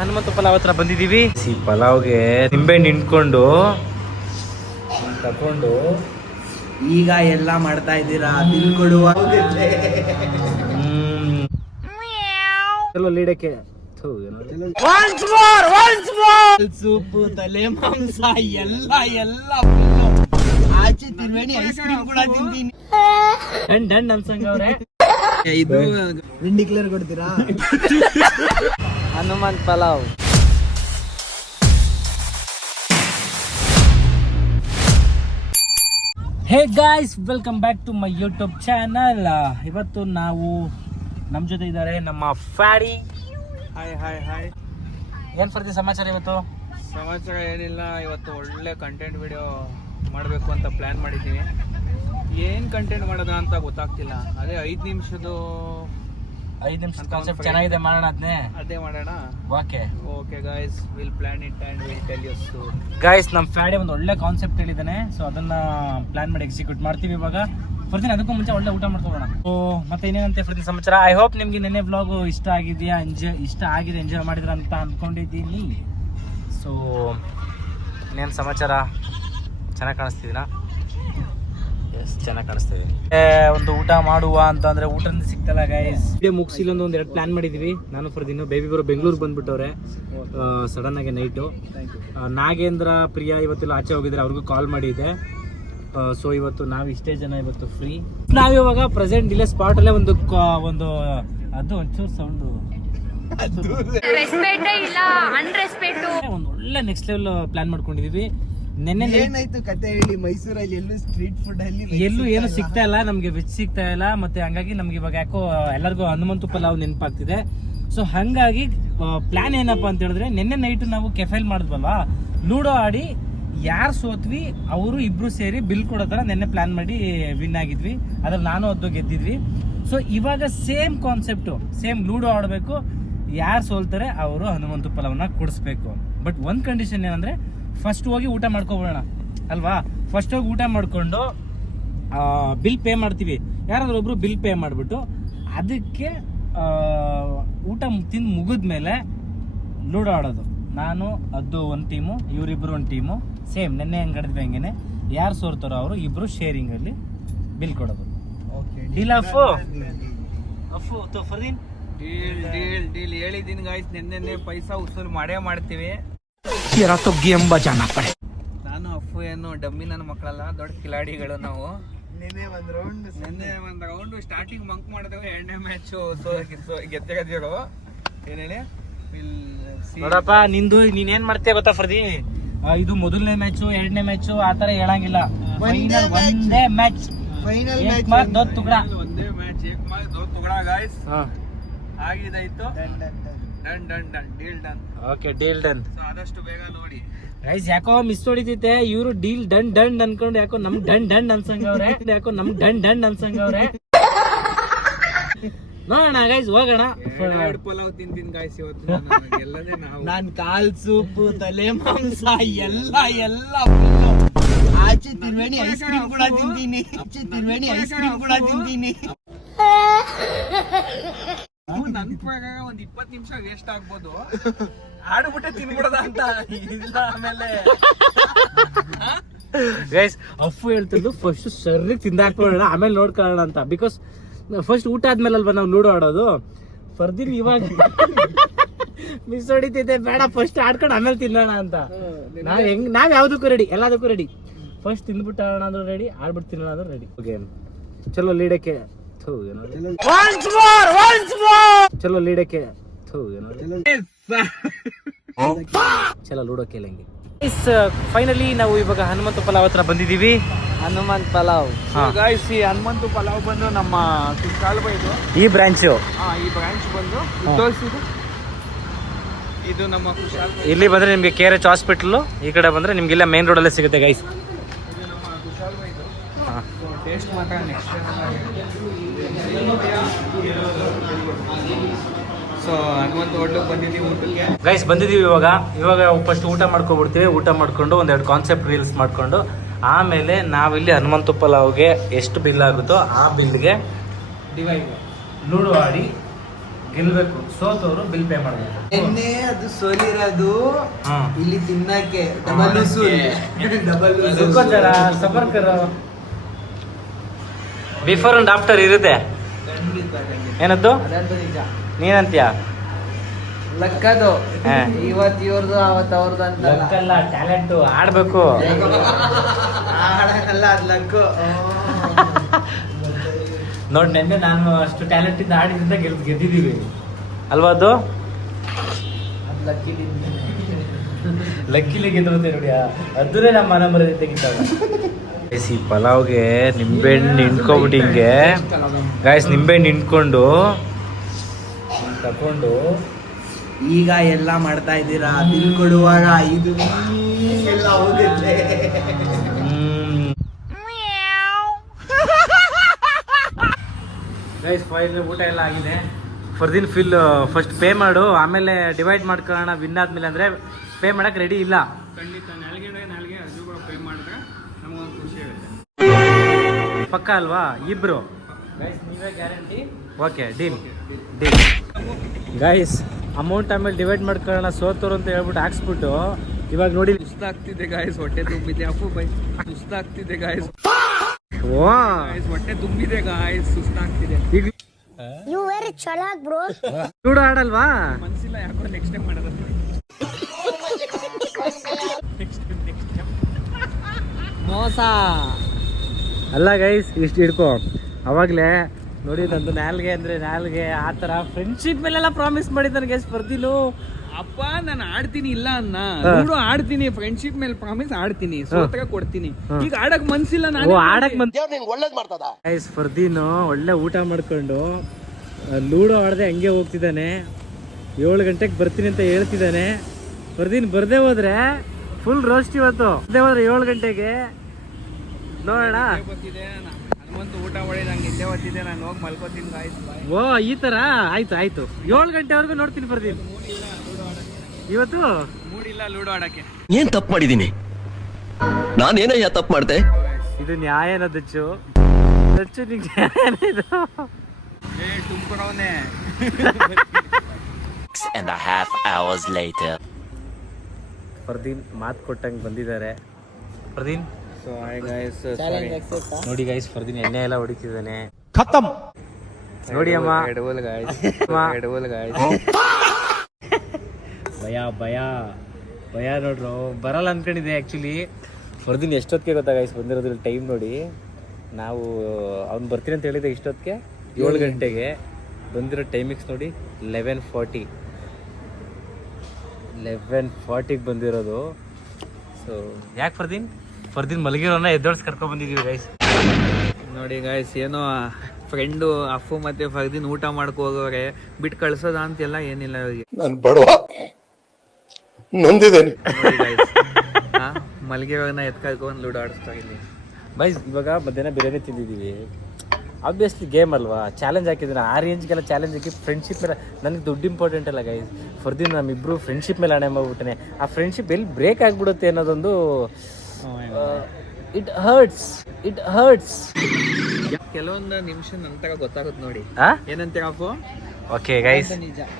ಹನುಮಂತ ಪಲಾವ್ ಹತ್ರ ಬಂದಿದ್ದೀವಿ. ಈ ಪಲಾವ್ಗೆ ನಿಂಬೆ ನಿಂತ್ಕೊಂಡು ತಗೊಂಡು ಈಗ ಎಲ್ಲ ಮಾಡ್ತಾ ಇದ್ದೀರಾ ತಿಳ್ಕೊಡುವ ಚಲೋ ಲೀಡಕ್ಕೆ ಸೂಪು ತಲೆ ಮಾಂಸ ಎಲ್ಲ ಆಚೆ ತಿನ್ಬೇಡಿ ಐಸ್ ಕ್ರೀಮ್ ಕೂಡ ತಿಂತೀನಿ. ಡನ್ ಅನ್ಸಂಗ ಅವ್ರೆ. ಇದು ಡಿಕ್ಲೇರ್ ಕೊಡ್ತೀರಾ? Hanumanth pulao. Hey guys, welcome back to my YouTube channel. ಇವತ್ತು ನಾವು ನಮ್ಮ ಜೊತೆ ಇದ್ದಾರೆ ನಮ್ಮ ಫ್ಯಾಡಿ. Hi hi hi. ಏನ್ ಫರ್ದಿ ಸಮಾಚಾರ ಇವತ್ತು? ಸಮಾಚಾರ ಏನಿಲ್ಲ, ಇವತ್ತು ಒಳ್ಳೆ ಕಂಟೆಂಟ್ ವಿಡಿಯೋ ಮಾಡಬೇಕು ಅಂತ ಪ್ಲ್ಯಾನ್ ಮಾಡಿದ್ದೀನಿ. ಏನು ಕಂಟೆಂಟ್ ಮಾಡೋದ ಅಂತ ಗೊತ್ತಾಗ್ತಿಲ್ಲ. ಅದೇ 5 ನಿಮಿಷದ ಕಾನ್ಸೆಪ್ಟ್ ಚೆನ್ನಾಗಿದೆ, ಮಾಡೋಣ ಅದೇ ಮಾಡೋಣ. Okay guys, will plan it and will tell you soon. Guys, ನಮ್ಮ ಫ್ಯಾಡಿ ಒಂದು ಒಳ್ಳೆ ಕಾನ್ಸೆಪ್ಟ್ ಹೇಳಿದ್ದಾನೆ. ಸೊ ಅದನ್ನ ಪ್ಲಾನ್ ಮಾಡಿ ಎಕ್ಸಿಕ್ಯೂಟ್ ಮಾಡ್ತೀವಿ ಇವಾಗ. ಫರ್ದಿನ್ ಅದಕ್ಕೂ ಮುಂಚೆ ಒಳ್ಳೆ ಊಟ ಮಾಡ್ಕೊಳ್ಳೋಣ. ಸೊ ಮತ್ತೆ ಇನ್ನೇನಂತೆ ಫರ್ದಿನ್ ಸಮಾಚಾರ? ಐ ಹೋಪ್ ನಿಮ್ಗೆ ನೆನ್ನೆ ವ್ಲಾಗ್ ಇಷ್ಟ ಆಗಿದೆ, ಎಂಜಾಯ್ ಮಾಡಿದ್ರ ಅಂತ ಅಂದ್ಕೊಂಡಿದ್ದೀನಿ. ಸೊ ಇನ್ನೇನು ಸಮಾಚಾರ? ಚೆನ್ನಾಗಿ ಕಾಣಿಸ್ತಿದ್ದೀನಾ? ಎಸ್, ಚೆನ್ನಾಗಿ ಕಾಣಿಸ್ತಿದ್ದೀನಿ. ಒಂದು ಊಟ ಮಾಡುವ ಅಂತ ಅಂದ್ರೆ ಊಟದಿಂದ ಸಿಗ್ತಲ್ಲ ಗೈಸ್. ವಿಡಿಯೋ ಮುಗಿಸಿ ಒಂದು 2 ಪ್ಲಾನ್ ಮಾಡಿದ್ವಿ ನಾನು ಫರ್ದಿನ್. ಬೇಬಿ ಬರೋ ಬೆಂಗಳೂರಿಗೆ ಬಂದ್ಬಿಟ್ಟವ್ರೆ ಸಡನ್ ಆಗಿ ನೈಟು. ನಾಗೇಂದ್ರ ಪ್ರಿಯಾ ಇವತ್ತೆಲ್ಲ ಆಚೆ ಹೋಗಿದ್ರೆ, ಅವ್ರಿಗೂ ಕಾಲ್ ಮಾಡಿದ್ದೆ. ಸೊ ಇವತ್ತು ನಾವು ಇಷ್ಟೇ ಜನ ಇವತ್ತು ಫ್ರೀ. ನಾವಿವಾಗ ಪ್ರೆಸೆಂಟ್ ಇಲ್ಲೇ ಸ್ಪಾಟ್ ಅಲ್ಲೇ ಒಂದು ಅದು ಒಂಚೂರು ಸೌಂಡು ಒಂದು ಒಳ್ಳೆ ನೆಕ್ಸ್ಟ್ ಲೆವೆಲ್ ಪ್ಲಾನ್ ಮಾಡ್ಕೊಂಡಿದೀವಿ. ನೆನ್ನೆ ಏನಾಯ್ತು ಕತೆ ಹೇಳಿ? ಮೈಸೂರಲ್ಲಿ ಎಲ್ಲೂ ಸ್ಟ್ರೀಟ್ ಫುಡ್ ಅಲ್ಲಿ ಎಲ್ಲೂ ಏನು ಸಿಗ್ತಾ ಇಲ್ಲ, ನಮ್ಗೆ ವೆಜ್ ಸಿಗ್ತಾ ಇಲ್ಲ. ಮತ್ತೆ ಹಂಗಾಗಿ ನಮ್ಗೆ ಇವಾಗ ಯಾಕೋ ಎಲ್ಲರಿಗೂ ಹನುಮಂತು ಪಲಾವ್ ನೆನಪಾಗ್ತಿದೆ. ಸೊ ಹಂಗಾಗಿ ಪ್ಲಾನ್ ಏನಪ್ಪಾ ಅಂತ ಹೇಳಿದ್ರೆ, ನೆನ್ನೆ ನೈಟ್ ನಾವು ಕೆಫೆಲ್ ಮಾಡಿದ್ವಲ್ವಾ, ಲೂಡೋ ಆಡಿ ಯಾರು ಸೋತ್ವಿ ಅವರು ಇಬ್ರು ಸೇರಿ ಬಿಲ್ ಕೊಡೋ ತರ ನೆನ್ನೆ ಪ್ಲಾನ್ ಮಾಡಿ ವಿನ್ ಆಗಿದ್ವಿ. ಅದ್ರಲ್ಲಿ ನಾನು ಅದು ಗೆದ್ದಿದ್ವಿ. ಸೊ ಇವಾಗ ಸೇಮ್ ಕಾನ್ಸೆಪ್ಟು, ಸೇಮ್ ಲೂಡೋ ಆಡಬೇಕು. ಯಾರು ಸೋಲ್ತಾರೆ ಅವರು ಹನುಮಂತು ಪಲಾವ್ನ ಕೊಡಿಸ್ಬೇಕು. ಬಟ್ ಒಂದು ಕಂಡೀಷನ್ ಏನಂದ್ರೆ, ಫಸ್ಟ್ ಹೋಗಿ ಊಟ ಮಾಡ್ಕೊಬೋಣ ಅಲ್ವಾ. ಫಸ್ಟ್ ಹೋಗಿ ಊಟ ಮಾಡ್ಕೊಂಡು ಬಿಲ್ ಪೇ ಮಾಡ್ತೀವಿ. ಯಾರಾದ್ರೂ ಒಬ್ರು ಬಿಲ್ ಪೇ ಮಾಡಿಬಿಟ್ಟು ಅದಕ್ಕೆ ಊಟ ತಿಂದು ಮುಗಿದ್ಮೇಲೆ ಲೂಡೋ ಆಡೋದು. ನಾನು ಅದು ಒಂದು ಟೀಮು, ಇವರಿಬ್ರು ಒಂದು ಟೀಮು. ಸೇಮ್ ನೆನ್ನೆ ಹೆಂಗ್ ಆಡಿದ್ವಿ ಹಂಗೇನೆ. ಯಾರು ಸೋರ್ತಾರೋ ಅವರು ಇಬ್ರು ಶೇರಿಂಗ್ ಅಲ್ಲಿ ಬಿಲ್ ಕೊಡೋದು. ಡೀಲ್ ಫರ್ದೀನ್? ಡೀಲ್ ಹೇಳಿದ್ದೀನಿ ಗಾಯ್ಸ್. ನೆನ್ನೆ ಪೈಸಾ ಉಸೂಲ್ ಮಾಡೇ ಮಾಡ್ತೀವಿ. ನಾನು ಅಫು ಏನು ಡಮ್ಮಿ ನನ್ನ ಮಕ್ಕಳಲ್ಲ, ದೊಡ್ಡ ಕಿಲಾಡಿಗಳು ನಾವು. ನೆನ್ನೆ ಒಂದು ರೌಂಡ್ ಸ್ಟಾರ್ಟಿಂಗ್ ಮಂಕ್ ಮಾಡಿದೆವು. 2ನೇ ಮ್ಯಾಚ್ ಗೆದ್ದೆಗದಿರೋ ಏನ್ ಹೇಳಿ ನೋಡಪ್ಪ. ನಿಂದು ನೀನೇನ್ ಮಾಡ್ತೇ ಗೊತ್ತಾ ಫರ್ದಿ? ಇದು ಮೊದಲನೇ ಮ್ಯಾಚು, 2ನೇ ಮ್ಯಾಚು ಆತರ ಹೇಳಂಗಿಲ್ಲ. ಫೈನಲ್ ಒಂದೇ ಮ್ಯಾಚ್, ದೋ ತುಗಡ ಗಾಯ್ಸ್. ಆಗಿದಾಯ್ತು. Deal done. ಆದಷ್ಟು ಬೇಗ ನೋಡಿ ಗೈಸ್. ಯಾಕೋ ಮಿಸ್ ಹೊಡಿತೈತೆ. ಇವರು ಡೀಲ್ ಡನ್ ಅನ್ಕೊಂಡು ಯಾಕೋ ನಮ್ ಡನ್ ಅನ್ಸಂಗವ್ರೆ. ನೋಡೋಣ ಗೈಸ್, ಹೋಗೋಣ. ಪಲಾವ್ ತಿಂತೀನಿ ಗಾಯ್ಸ್ ಇವತ್ತು. ನಾನ್ ಕಾಲ್ ಸೂಪು ತಲೆ ಮಾಂಸ ಎಲ್ಲ ಆಚೆ ತಿನ್ಬೇಡಿ ಐಸ್ ಕ್ರೀಮ್ ಕೂಡ ತಿಂತೀನಿ. ನನ್ ಪ್ರಕಾರ ಒಂದ್ 20 ನಿಮಿಷ ವೇಸ್ಟ್ ಆಗ್ಬೋದು. ಆಡ್ಬಿಟ್ಟೆ ತಿನ್ಬಿಡದ ಅಂತ ಇಲ್ಲ. ಆಮೇಲೆ ಗೈಸ್ ಅಫು ಹೇಳ್ತಿದ್ದು ಫಸ್ಟ್ ಸರಿ ತಿಂದಾಕ್ಬಿಡೋಣ, ಆಮೇಲೆ ನೋಡ್ಕೊಳ್ಳೋಣ ಅಂತ. ಬಿಕಾಸ್ ಫಸ್ಟ್ ಊಟ ಆದ್ಮೇಲೆ ಅಲ್ವಾ ನಾವು ಲೂಡೋ ಆಡೋದು. ಫರ್ದಿನ್ ಇವಾಗ ಮಿಸ್ ಹೊಡಿತೈತೆ, ಬೇಡ ಫಸ್ಟ್ ಆಡ್ಕೊಂಡು ಆಮೇಲೆ ತಿನ್ನೋಣ ಅಂತ. ನಾವ್ ಯಾವ್ದಕ್ಕೂ ರೆಡಿ, ಎಲ್ಲದಕ್ಕೂ ರೆಡಿ. ಫಸ್ಟ್ ತಿಂದ್ಬಿಟ್ಟು ಆಡೋಣ ಅಂದ್ರೆ ರೆಡಿ, ಆಡ್ಬಿಟ್ಟು ತಿನ್ನೋಣ ಅಂದ್ರೆ ರೆಡಿ. ಓಕೆ ಚಲೋ ಲೀಡಕ್ಕೆ ಚಲೋ ಲೀಡಕ್ಕೆ ಚಲೋ ಲೂಡೋ ಕೇಳಂಗೆ. ಫೈನಲಿ ನಾವು ಇವಾಗ ಹನುಮಂತ ಪಲಾವ್ ಹತ್ರ ಬಂದಿದ್ದೀವಿ. ಹನುಮಂತ್ ಪಲಾವ್ ಗಾಯ್ಸ್. ಈ ಹನುಮಂತು ಪಲಾವ್ ಬಂದು ನಮ್ಮ ಕುಶಾಲ್ಬೈದು ಈ ಬ್ರಾಂಚು. ಈ ಬ್ರಾಂಚ್ ಬಂದು ತೋರಿಸಿದ್ದು. ಇದು ನಮ್ಮ ಕುಶಾಲ್ಬೈ. ಇಲ್ಲಿ ಬಂದ್ರೆ ನಿಮ್ಗೆ KRH ಹಾಸ್ಪಿಟಲ್, ಈ ಕಡೆ ಬಂದ್ರೆ ನಿಮ್ಗೆ ಇಲ್ಲ ಮೇನ್ ರೋಡ್ ಅಲ್ಲೇ ಸಿಗುತ್ತೆ ಗೈಸ್. ಇದು ನಮ್ಮ ಕುಶಾಲ್ಬೈದು. ಟೇಸ್ಟ್ ಮಾತ್ರ ನೆಕ್ಸ್ಟ್. ಸೊ ಹನುಮಂತ ಹೋಟ್ಲಿಗೆ ಬಂದಿದ್ದೀವಿ ಊಟಕ್ಕೆ ಗೈಸ್. ಬಂದಿದ್ದೀವಿ ಇವಾಗ ಫಸ್ಟ್ ಊಟ ಮಾಡ್ಕೊಬಿಡ್ತೀವಿ. ಊಟ ಮಾಡ್ಕೊಂಡು 1-2 ಕಾನ್ಸೆಪ್ಟ್ ರೀಲ್ಸ್ ಮಾಡ್ಕೊಂಡು ಆಮೇಲೆ ನಾವಿಲ್ಲಿ ಹನುಮಂತ ಪಲಾವ್ಗೆ ಎಷ್ಟು ಬಿಲ್ ಆಗುತ್ತೋ ಆ ಬಿಲ್ಗೆ ಡಿವೈಡ್ ಲೂಡೋ ಆಡಿ ಗೆಲ್ಬೇಕು, ಸೋತವರು ಬಿಲ್ ಪೇ ಮಾಡಬೇಕು. ಎಣ್ಣೆ ಅದು ಸೋಲಿರೋದು ಹಾ. ಇಲ್ಲಿ ತಿನ್ನಕ್ಕೆ ಡಬಲ್ ಸುಖೋಚರ ಸಬರ್ಕರ್ ಬಿಫೋರ್ ಅಂಡ್ ಆಫ್ಟರ್ ಇರುತ್ತೆ. ಏನದ್ದು ಅದಂತೂ ನಿಜ. ನೀನಂತೀಯ? ಲಕ್ಕದು ಹಾ. ಇವತ್ತು ಇವ್ರದ್ದು ಅವತ್ತು ಅವ್ರದ್ದು ಅಂತ ಲಕ್ಕಲ್ಲ, ಟ್ಯಾಲೆಂಟು, ಆಡ್ಬೇಕು. ಅಲ್ಲ ಅದು ಲಕ್ಕು. ನೋಡಿ ನೆನ್ನೆ ನಾನು ಅಷ್ಟು ಟ್ಯಾಲೆಂಟ್ ಇಂದ ಆಡಿದ್ರಿಂದ ಗೆದ್ದಿದ್ದೀವಿ ಅಲ್ವಾ? ಅದು ಅದು ಲಕ್ಕಿಲಿ ಲಕ್ಕಿಲಿ ಗೆದ್ದಿರುತ್ತೆ ನೋಡಿ. ಅದನ್ನೇ ನಮ್ಮ ಮನ ಮರದಿ ತೆಗಿತಾಗ. ಈ ಪಲಾವ್ಗೆ ನಿಂಬೆಹಣ್ಣು ಹಿಂಡ್ಕೊಬಿಟ್ಟು ಹಿಂಗೆ ಗಾಯ್ಸ್, ನಿಂಬೆಹಣ್ಣು ಹಿಂಡ್ಕೊಂಡು ತಗೊಂಡು ಈಗ ಎಲ್ಲ ಮಾಡ್ತಾ ಇದ್ದೀರಾ, ಬಿಲ್ ಕೊಡುವಾಗ ಇದು ಎಲ್ಲ ಹೋಗುತ್ತೆ. ಗೈಸ್ ಫೈನಲ್ ಊಟ ಎಲ್ಲ ಆಗಿದೆ. ಫರ್ದಿನ್ ಫಸ್ಟ್ ಪೇ ಮಾಡು, ಆಮೇಲೆ ಡಿವೈಡ್ ಮಾಡ್ಕೊಳ್ಳೋಣ. ವಿನ್ ಆದ್ಮೇಲೆ ಅಂದ್ರೆ ಪೇ ಮಾಡಕ್ ರೆಡಿ ಇಲ್ಲ. ಖಂಡಿತ ನಾಲ್ಗೆ ಅದು ಕೂಡ ಪೇ ಮಾಡಿದ್ರೆ ನಮಗೊಂದು ಖುಷಿ ಆಗುತ್ತೆ. ಪಕ್ಕ ಅಲ್ವಾ ಇಬ್ರು? ಗೈಸ್ ನೀವೇ guarantee? Okay, deal deal. Guys amount ಆಮೇಲೆ ಡಿವೈಡ್ ಮಾಡ್ಕೊಳ್ಳೋಣ ಸೋತರು ಅಂತ ಹೇಳ್ಬಿಟ್ಟು ಹಾಕ್ಸ್ಬಿಟ್ಟು ಇವಾಗ ನೋಡಿ ಸುಸ್ತಾಗ್ತಿದೆ ಗಾಯ್ಸ್, ಹೊಟ್ಟೆ ತುಂಬಿದೆ. ಅಪ್ಪು ಬೈ ಸುಸ್ತಾಗ್ತಿದೆ ಗಾಯ್ಸ್, ಓ ಹೊಟ್ಟೆ ತುಂಬಿದೆ ಗಾಯ್ಸ್, ಸುಸ್ತಾಗ್ತಿದೆ. ಈಗ You very chalak, bro. Ludo ಆಡಲ್ವಾ? ಮನ್ಸಿಲ್ಲ ಯಾಕೋ ನೆಕ್ಸ್ಟ್ ಟೈಮ್ ಮಾಡೋದು. ಮೋಸ. ಅಲ್ಲ ಗೈಸ್, ಇಷ್ಟು ಹಿಡ್ಕೊ. ಅವಾಗ್ಲೇ ನೋಡಿ ನಂದು ನಾಲ್ಗೆ ಅಂದ್ರೆ ನಾಲ್ಗೆ ಆ ತರ ಫ್ರೆಂಡ್ಶಿಪ್ ಮೇಲೆಲ್ಲ ಪ್ರಾಮಿಸ್ ಮಾಡಿದ್ದಾನೆ ಗೈಸ್ ಫರ್ದಿನು. ಅಪ್ಪ ನಾನು ಆಡ್ತೀನಿ ಇಲ್ಲ ಅನ್ನ, ಲೂಡೋ ಆಡ್ತೀನಿ, ಫ್ರೆಂಡ್ಶಿಪ್ ಮೇಲೆ ಪ್ರಾಮಿಸ್ ಆಡ್ತೀನಿ, ಸೋತಾಗ ಕೊಡ್ತೀನಿ. ಈಗ ಆಡಕ್ ಮನ್ಸಿಲ್ಲ ಓ ನಾನು. ಆಡಕ್ ಗೈಸ್ ಫರ್ದಿನು ಒಳ್ಳೆ ಊಟ ಮಾಡ್ಕೊಂಡು ಲೂಡೋ ಆಡದೆ ಹಂಗೆ ಹೋಗ್ತಿದ್ದಾನೆ. 7 ಗಂಟೆಗೆ ಬರ್ತೀನಿ ಅಂತ ಹೇಳ್ತಿದ್ದಾನೆ. ಫರ್ದಿನ್ ಬರ್ದೇ ಹೋದ್ರೆ ಫುಲ್ ರೋಸ್ಟ್ ಇವತ್ತು. ಬರ್ದೇ ಹೋದ್ರೆ 7 ಗಂಟೆಗೆ ನೋಡೋಣ. ಹನುಮಂತ ಊಟ ಹೊಡೆದ ನಂಗೆ ನಿದ್ದೆ ಬರ್ತಿದೆ, ನಾನು ಹೋಗಿ ಮಲ್ಕೋತೀನಿ ಗಾಯ್ಸ್. ಓ ಈ ತರ ಆಯ್ತು ಆಯ್ತು. 7 ಗಂಟೆವರೆಗೂ ನೋಡ್ತೀನಿ ಫರ್ದಿನ್. ಇವತ್ತು ಮೂಡಿಲ್ಲ ಲೂಡೋ ಆಡಕ್ಕೆ. ಏನ್ ತಪ್ಪು ಮಾಡಿದೀನಿ? ನಾನೇನಯ್ಯ ತಪ್ಪು ಮಾಡ್ದೆ? ಇದು ನ್ಯಾಯನ ದಚ್ಚು? ದಚ್ಚು ನಿಂಗೆ ನ್ಯಾಯನ ಇದು? ತುಂಬ್ಕೊಳವನೆ. 6.5 hours later. ಫರ್ದೀನ್ ಮಾತು ಕೊಟ್ಟಂಗೆ ಬಂದಿದ್ದಾರೆ. Fardeen so hi guys, challenge accept. ನೋಡಿ ಗೈಸ್, ಫರ್ದೀನ್ ಎಣ್ಣೆ ಎಲ್ಲ ಹೊಡಿತಿದ್ದಾನೆ. ನೋಡಿ ಅಮ್ಮ, ಎಡವಲ್ ಗಾಯ್ಸ್, ಅಮ್ಮ. ಎಡವಲ್ ಗಾಯ್ಸ್. ಭಯ ಭಯ ಭಯ ನೋಡ್ರು. ಬರಲ್ಲ ಅನ್ಕೊಂಡಿದ್ದೆ ಆ್ಯಕ್ಚುಲಿ. ಫರ್ದೀನ್ ಎಷ್ಟೊತ್ತಿಗೆ ಗೊತ್ತಾ ಗೈಸ್ ಬಂದಿರೋದ್ರಲ್ಲಿ ಟೈಮ್ ನೋಡಿ. ನಾವು ಅವ್ನು ಬರ್ತೀನಿ ಅಂತ ಹೇಳಿದ್ದೆ ಇಷ್ಟೊತ್ತಿಗೆ 7 ಗಂಟೆಗೆ. ಬಂದಿರೋ ಟೈಮಿಂಗ್ಸ್ ನೋಡಿ 11:40. 11:40ಗೆ ಬಂದಿರೋದು. ಸೊ ಯಾಕೆ ಫರ್ದೀನ್ ಮಲಗಿರೋನ ಎದ್ದೋಳ್ಸಿ ಕರ್ಕೊಂಡ್ ಬಂದಿದ್ದೀವಿ ಗೈಸ್. ನೋಡಿ ಗಾಯ್ಸ್, ಏನೋ ಫ್ರೆಂಡು ಅಫು ಮತ್ತೆ ಫರ್ದಿನ್ ಊಟ ಮಾಡ್ಕೊ ಹೋಗೋರೆ, ಬಿಟ್ಟು ಕಳ್ಸೋದ ಅಂತೆಲ್ಲ ಏನಿಲ್ಲ ಅವ್ರಿಗೆ. ನಾನು ಬಡವ ನೊಂದಿದ್ದೇನೆ. ಮಲಗಿರೋನ ಎತ್ಕೊಂಡು ಲೂಡೋ ಆಡಿಸ್ತಾ ಇಲ್ಲಿ. ಬೈಸ್ ಇವಾಗ ಮಧ್ಯಾಹ್ನ ಬಿರಿಯಾನಿ ತಿಂದಿದ್ದೀವಿ. ಆಬ್ವಿಯಸ್ಲಿ ಗೇಮ್ ಅಲ್ವಾ, ಚಾಲೆಂಜ್ ಹಾಕಿದ್ದೀನಿ. ಆ ರೇಂಜ್ಗೆಲ್ಲ ಚಾಲೆಂಜ್ ಹಾಕಿ ಫ್ರೆಂಡ್ಶಿಪ್ ಮೇಲೆ ನನಗೆ ದುಡ್ಡು ಇಂಪಾರ್ಟೆಂಟ್ ಅಲ್ಲ ಗೈಸ್. ಫರ್ದಿನ್ ನಮ್ಮಿಬ್ರು ಫ್ರೆಂಡ್ಶಿಪ್ ಮೇಲೆ ಹಣೆ ಮಾಡ್ಬಿಟ್ಟೆ. ಆ ಫ್ರೆಂಡ್ಶಿಪ್ ಎಲ್ಲಿ ಬ್ರೇಕ್ ಆಗಿಬಿಡುತ್ತೆ ಅನ್ನೋದೊಂದು ಇಟ್ ಹರ್ಟ್ಸ್. ಕೆಲವೊಂದು ನಿಮಿಷ ನಂತರ ಗೊತ್ತಾಗುತ್ತೆ ನೋಡಿ. ಆ ಏನಂತೀರ ಅಫು? ಓಕೆ ಗೈಸ್,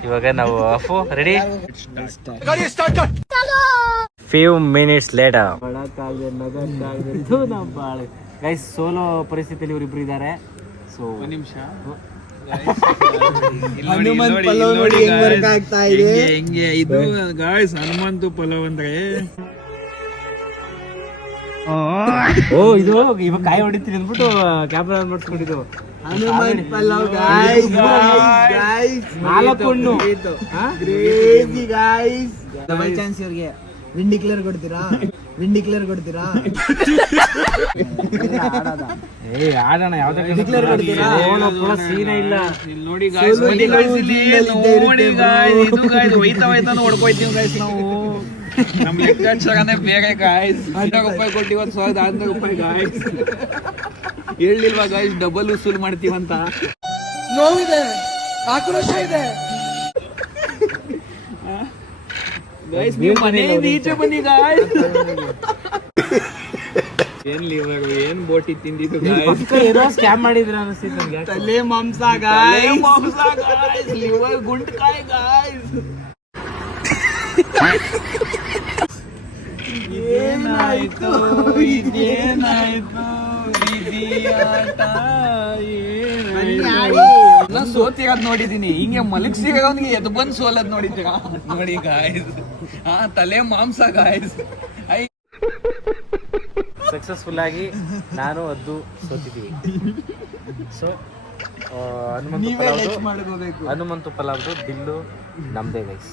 ಇವಾಗ ನಾವು Afu ready. Few minutes later. Guys solo ಪರಿಸ್ಥಿತಿಯಲ್ಲಿ ಇವರಿಬ್ರು ಇದ್ದಾರೆ. ಸೊ ಒಂದು ನಿಮಿಷ. ಹನುಮಂತ್ ಪಲಾವ್ ನೋಡಿ ಹೆಂಗ್ ವರ್ಕ್ ಆಗ್ತಾ ಇದೆ. ಹೆಂಗೆ ಇದು ಗಾಯ್ಸ್, ಹನುಮಂತು ಪಲಾವ್ ಅಂದ್ರೆ ಓ ಇದು ಇವಾಗ ಕಾಯಿ ಹೊಡಿತೀನಿ ಅಂದ್ಬಿಟ್ಟು ಕ್ಯಾಮ್ರಾ ಆನ್ ಮಾಡಿಸ್ಕೊಂಡಿದ್ದು. Hanumant pulao guys, guys. 4 ಹಣ್ಣು. Crazy guys. ಡಬಲ್ ಚಾನ್ಸ್ ಇವ್ರಿಗೆ. ವಿನ್ ಡಿಕ್ಲೇರ್ ಕೊಡ್ತೀರಾ? ಏ ಆಡೋಣ, ಯಾವ್ದಾದ್ರು Declare ಕೊಡ್ತೀರಾ? ಸೀನೇ ಇಲ್ಲ. ಇಲ್ಲಿ ನೋಡಿ ಗಾಯ್ಸ್, ಬನ್ನಿ guys, ಇಲ್ಲಿ ನೋಡಿ guys, ಇದು ಗಾಯ್ಸ್ ಹೋಯ್ತಾ ಹೊಡ್ಕೊಯ್ತೀವಿ ಗಾಯ್ಸ್ ನಾವು. ನಮ್ ಲೆಕ್ಕಾಚಾರನೇ ಬೇರೆ ಗಾಯ್ಸ್. 100 ರೂಪಾಯಿ ಕೊಟ್ಟು ಇವತ್ತು 1600 ರೂಪಾಯಿ ಗಾಯ್ಸ್. ಹೇಳಿಲ್ವಾ ಗಾಯ್ಸ್ ಡಬಲ್ ವಸೂಲ್ ಮಾಡ್ತೀವಂತ. ನೋವಿದೆ, ಆಕ್ರೋಶ ಇದೆ. ಗಾಯ್ಸ್ ನೀವು ಮನೆ ಈಚೆ ಬನ್ನಿ ಗಾಯ್ಸ್. ಏನ್ ಲಿವರ್ ಏನ್ ಬೋಟಿ ತಿಂದಿದ್ದು ಪಕ್ಕ ಏನೋ ಸ್ಕ್ಯಾಮ್ ಮಾಡಿದ್ರ ಅನಿಸ್ತಿತ್ತು ನನಗೆ. ತಲೆ ಮಾಂಸ ಲಿವರ್ ಗುಂಡ್ಕಾಯ್ ಗಾಯ್ಸ್. ಏನಾಯ್ತು ಇದೇನಾಯ್ತು ವಿಧಿಯಾಟ ನಾನು ಸೋತಿರೋದ್ ನೋಡಿದೀನಿ, ಹಿಂಗೆ ಮಲಗಿಸಿರೋನ್ಗೆ ಎದ್ದು ಬಂದು ಸೋಲದ್ ನೋಡಿದ್ದೀರಾ ನೋಡಿ ಗಾಯ್ಸ್. ತಲೆ ಮಾಂಸ ಗಾಯ್ಸ್. ಸಕ್ಸಸ್ಫುಲ್ ಆಗಿ ನಾನು ಅದು ಸೋತಿದ್ದೀವಿ. ಸೊ ಹನುಮಂತು ಪಲಾವ್ದು ಬಿಲ್ಲು ನಮ್ದೇ ಗೈಸ್.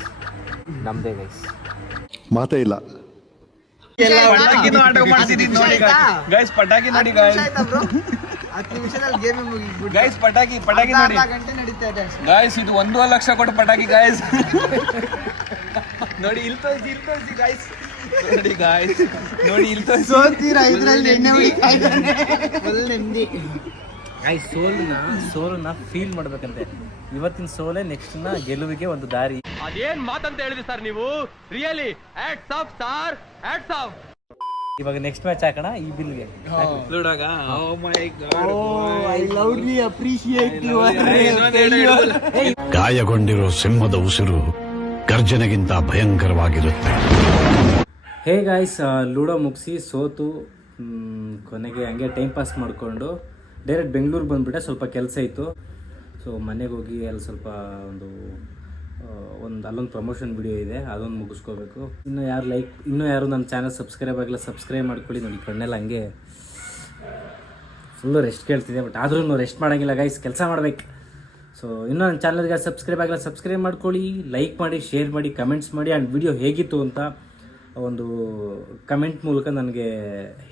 ಮಾತೇ ಇಲ್ಲ. ಪಟಾಕಿನೂ ಆಟ ಮಾಡ್ತಿದ್ದೀನಿ ನೋಡಿ ಗೈಸ್. ಪಟಾಕಿ ನೋಡಿ ಗಾಯ್ಸ್. 10 ನಿಮಿಷದಲ್ಲಿ ಗೇಮ್ ಮುಗಿಸ್ಬಿಟ್ಟು ಗೈಸ್ ಪಟಾಕಿ ನೋಡಿ ಗಂಟೆ ನಡೀತಾ ಇದೆ ಅಷ್ಟೇ. ಗಾಯ್ಸ್. ಇದು 1.5 ಲಕ್ಷ ಕೊಟ್ಟು ಪಟಾಕಿ ಗಾಯ್ಸ್. ನೋಡಿ ಇಲ್ಲಿ ತೋರಿಸಿ ಗಾಯ್ಸ್. ನೋಡಿ ಗಾಯ್ಸ್, ನೋಡಿ ಇಲ್ಲಿ ತೋರಿಸಿ. ಸೋತೀರಾ ಇದ್ರಲ್ಲಿ ಎಣ್ಣೆ ಹೊಡಿತಾ ಇದ್ದಾನೆ. ಫುಲ್ ನೆಮ್ಮದಿ. ಗೈಸ್ ಸೋಲನ್ನ ಫೀಲ್ ಮಾಡ್ಬೇಕಂತೆ. ಇವತ್ತಿನ ಸೋಲೆ ನೆಕ್ಸ್ಟ್ ಗೆಲುವಿಗೆ ಒಂದು ದಾರಿ. ಅದೇನ್ ಮಾತಂತ ಹೇಳಿದ್ರಿ ಸರ್ ನೀವು? Really hats off sir, hats off. ಇವಾಗ ನೆಕ್ಸ್ಟ್ ಮ್ಯಾಚ್ ಹಾಕೋಣ ಈ ಬಿಲ್ಗೆ. ಲೂಡಾಗ oh my god, I lovely appreciate your ಗಾಯಗೊಂಡಿರೋ ಸಿಂಹದ ಉಸಿರು ಗರ್ಜನೆಗಿಂತ ಭಯಂಕರವಾಗಿರುತ್ತೆ. ಹೇ ಗಾಯ್ಸ್, ಲೂಡೋ ಮುಗಿಸಿ ಸೋತು ಕೊನೆಗೆ ಹಂಗೆ ಟೈಮ್ ಪಾಸ್ ಮಾಡಿಕೊಂಡು ಡೈರೆಕ್ಟ್ ಬೆಂಗಳೂರಿಗೆ ಬಂದುಬಿಟ್ಟೆ. ಸ್ವಲ್ಪ ಕೆಲಸ ಇತ್ತು. ಸೊ ಮನೆಗೆ ಹೋಗಿ ಅಲ್ಲಿ ಸ್ವಲ್ಪ ಅಲ್ಲೊಂದು ಪ್ರಮೋಷನ್ ವಿಡಿಯೋ ಇದೆ, ಅದೊಂದು ಮುಗಿಸ್ಕೋಬೇಕು. ಇನ್ನೂ ಯಾರು ನನ್ನ ಚಾನಲ್ ಸಬ್ಸ್ಕ್ರೈಬ್ ಆಗಿಲ್ಲ, ಸಬ್ಸ್ಕ್ರೈಬ್ ಮಾಡ್ಕೊಳ್ಳಿ. ನೋಡಿ ಕಣ್ಣೆಲ್ಲ ಹಂಗೆ ಫುಲ್ಲು ರೆಸ್ಟ್ ಕೇಳ್ತಿದೆ, ಬಟ್ ಆದ್ರೂ ರೆಸ್ಟ್ ಮಾಡೋಂಗಿಲ್ಲ ಗೈಸ್, ಕೆಲಸ ಮಾಡ್ಬೇಕು. ಸೊ ಇನ್ನೂ ನನ್ನ ಚಾನಲ್ಗೆ ಸಬ್ಸ್ಕ್ರೈಬ್ ಆಗಿಲ್ಲ, ಸಬ್ಸ್ಕ್ರೈಬ್ ಮಾಡ್ಕೊಳ್ಳಿ, ಲೈಕ್ ಮಾಡಿ, ಶೇರ್ ಮಾಡಿ, ಕಮೆಂಟ್ಸ್ ಮಾಡಿ. ಆ್ಯಂಡ್ ವಿಡಿಯೋ ಹೇಗಿತ್ತು ಅಂತ ಒಂದು ಕಮೆಂಟ್ ಮೂಲಕ ನನಗೆ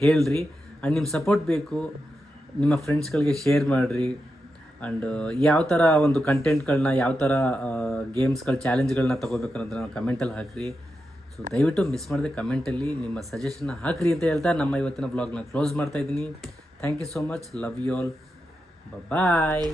ಹೇಳ್ರಿ. ಆ್ಯಂಡ್ ನಿಮ್ಮ ಸಪೋರ್ಟ್ ಬೇಕು, ನಿಮ್ಮ ಫ್ರೆಂಡ್ಸ್ಗಳಿಗೆ ಶೇರ್ ಮಾಡಿರಿ. ಆ್ಯಂಡ್ ಯಾವ ಥರ ಒಂದು ಕಂಟೆಂಟ್ಗಳನ್ನ, ಯಾವ ಥರ ಗೇಮ್ಸ್ಗಳು, ಚಾಲೆಂಜ್ಗಳನ್ನ ತೊಗೋಬೇಕನ್ನೋದನ್ನ ಕಮೆಂಟಲ್ಲಿ ಹಾಕಿರಿ. ಸೊ ದಯವಿಟ್ಟು ಮಿಸ್ ಮಾಡದೆ ಕಮೆಂಟಲ್ಲಿ ನಿಮ್ಮ ಸಜೆಷನ್ನ ಹಾಕಿರಿ ಅಂತ ಹೇಳ್ತಾ ನಮ್ಮ ಇವತ್ತಿನ ಬ್ಲಾಗ್ನ ಕ್ಲೋಸ್ ಮಾಡ್ತಾಯಿದ್ದೀನಿ. Thank you so much. Love you all. Bye.